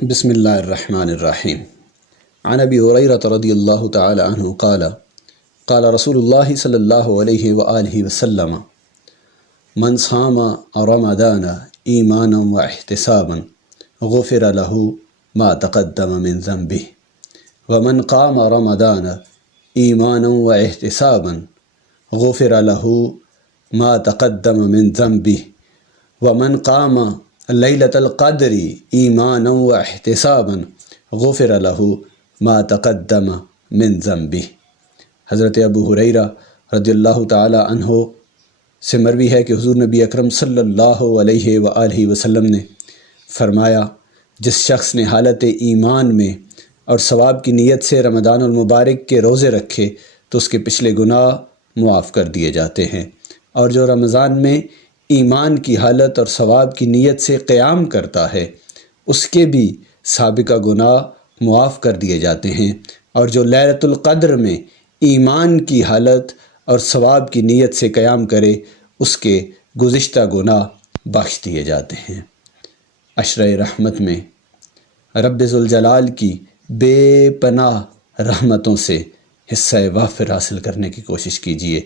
بسم اللہ الرحمن الرحیم عن ابی ہریرہ رضی اللہ تعالی عنہ قال رسول اللہ صلی اللہ علیہ وآلہ وسلم من صام رمضان ایمانا واحتسابا غفر له ما تقدم من ذنبه ومن قام رمضان ایمانا واحتسابا غفر له ما تقدم من ذنبه ومن قام لیلۃ القدر ایمانا واحتسابا غفر له ما تقدم من ذنبه۔ حضرت ابو ہریرہ رضی اللہ تعالی عنہ سے مروی ہے کہ حضور نبی اکرم صلی اللہ علیہ وآلہ وسلم نے فرمایا، جس شخص نے حالت ایمان میں اور ثواب کی نیت سے رمضان المبارک کے روزے رکھے تو اس کے پچھلے گناہ معاف کر دیے جاتے ہیں، اور جو رمضان میں ایمان کی حالت اور ثواب کی نیت سے قیام کرتا ہے اس کے بھی سابقہ گناہ معاف کر دیے جاتے ہیں، اور جو لیلۃ القدر میں ایمان کی حالت اور ثواب کی نیت سے قیام کرے اس کے گزشتہ گناہ بخش دیے جاتے ہیں۔ عشرہ رحمت میں رب ذوالجلال کی بے پناہ رحمتوں سے حصہ وافر حاصل کرنے کی کوشش کیجیے۔